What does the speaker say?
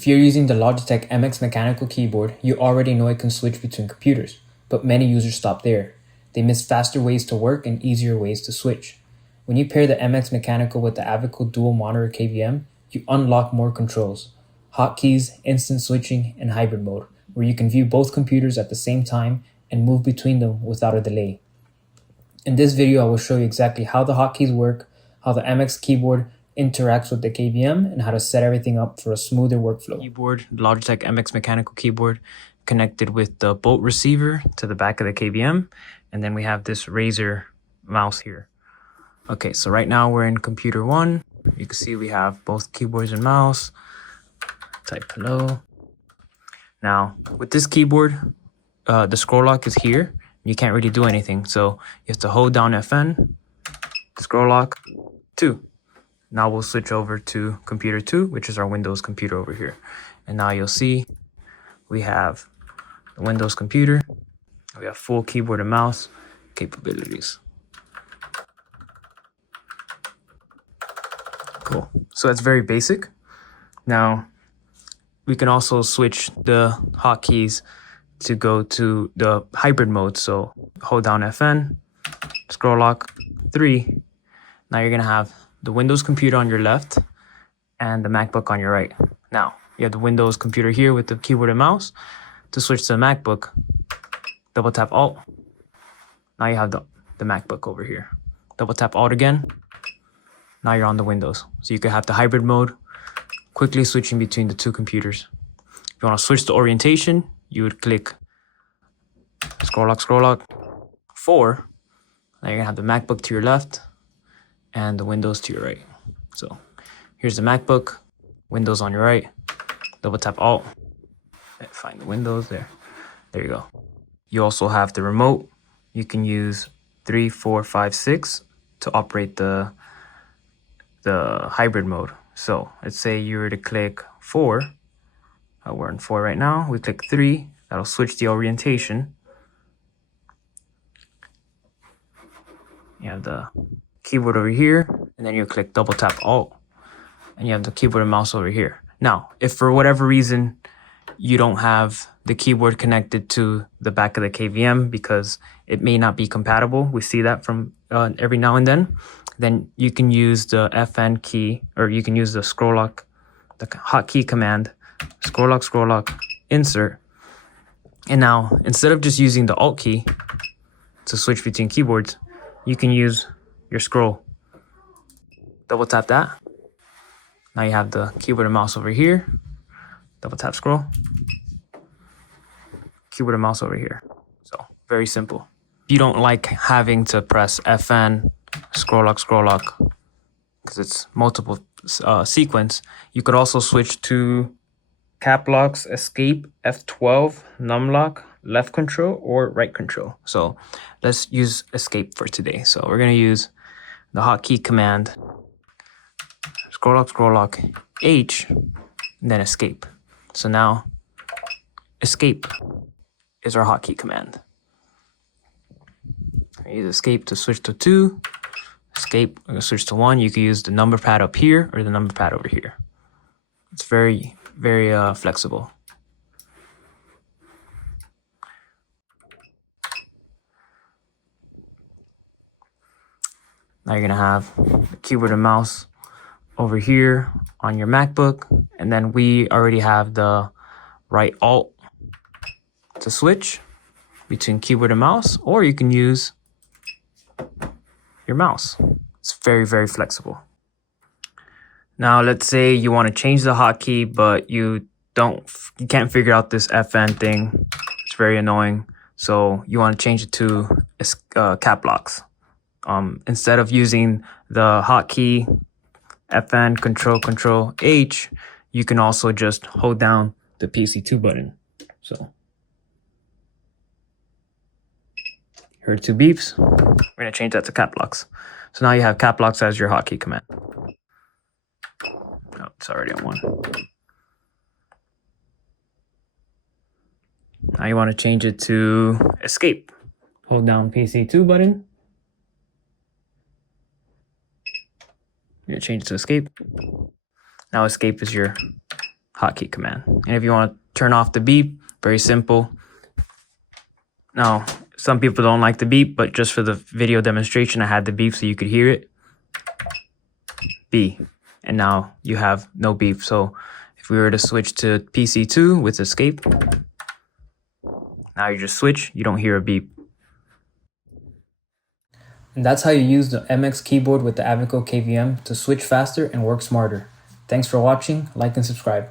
If you're using the Logitech MX Mechanical keyboard, you already know it can switch between computers, but many users stop there. They miss faster ways to work and easier ways to switch. When you pair the MX Mechanical with the Avico Dual Monitor KVM, you unlock more controls, hotkeys, instant switching, and hybrid mode, where you can view both computers at the same time and move between them without a delay. In this video, I will show you exactly how the hotkeys work, how the MX keyboard interacts with the KVM, and how to set everything up for a smoother workflow. Keyboard, Logitech MX Mechanical keyboard, connected with the bolt receiver to the back of the KVM, and then we have this Razer mouse here. Okay, so right now we're in computer 1. You can see we have both keyboards and mouse. Type hello. Now, with this keyboard, the scroll lock is here. You can't really do anything, so you have to hold down FN, the scroll lock, 2. Now we'll switch over to computer 2, which is our Windows computer over here. And now you'll see we have the Windows computer. We have full keyboard and mouse capabilities. Cool. So that's very basic. Now, we can also switch the hotkeys to go to the hybrid mode. So hold down FN, scroll lock, 3. Now you're going to have the Windows computer on your left and the MacBook on your right. Now, you have the Windows computer here with the keyboard and mouse. To switch to the MacBook, double tap Alt. Now you have the MacBook over here. Double tap Alt again. Now you're on the Windows. So you can have the hybrid mode, quickly switching between the two computers. If you want to switch to orientation, you would click scroll lock, 4. Now you're going to have the MacBook to your left and the Windows to your right. So here's the MacBook, Windows on your right. Double tap Alt. Find the Windows there. There you go. You also have the remote. You can use 3, 4, 5, 6 to operate the hybrid mode. So let's say you were to click 4. We're in 4 right now. We click 3. That'll switch the orientation. You have the keyboard over here, and then you click double tap Alt, and you have the keyboard and mouse over here. Now, if for whatever reason you don't have the keyboard connected to the back of the KVM because it may not be compatible, we see that from every now and then you can use the FN key, or you can use the scroll lock, the hotkey command, scroll lock, insert. And now, instead of just using the Alt key to switch between keyboards, you can use your scroll. Double tap that. Now you have the keyboard and mouse over here. Double tap scroll. Keyboard and mouse over here. So very simple. If you don't like having to press FN, scroll lock, because it's multiple sequence, you could also switch to cap locks, escape, F12, num lock, left control, or right control. So let's use escape for today. So we're going to use the hotkey command, scroll lock, H, and then escape. So now escape is our hotkey command. I use escape to switch to 2. Escape, I'm going to switch to 1. You can use the number pad up here or the number pad over here. It's very, very flexible. Now you're going to have the keyboard and mouse over here on your MacBook. And then we already have the right Alt to switch between keyboard and mouse, or you can use your mouse. It's very, very flexible. Now, let's say you want to change the hotkey, but you can't figure out this FN thing. It's very annoying. So you want to change it to cap locks. Instead of using the hotkey FN control H, you can also just hold down the PC2 button. So heard 2 beeps. We're gonna change that to cap locks. So now you have cap locks as your hotkey command. Oh, it's already on 1. Now you want to change it to escape. Hold down PC2 button. You're gonna change it to escape. Now escape is your hotkey command. And if you want to turn off the beep, very simple. Now, some people don't like the beep, but just for the video demonstration, I had the beep so you could hear it. B. And now you have no beep. So if we were to switch to PC2 with escape, now you just switch, you don't hear a beep. And that's how you use the MX keyboard with the Avico KVM to switch faster and work smarter. Thanks for watching, like and subscribe.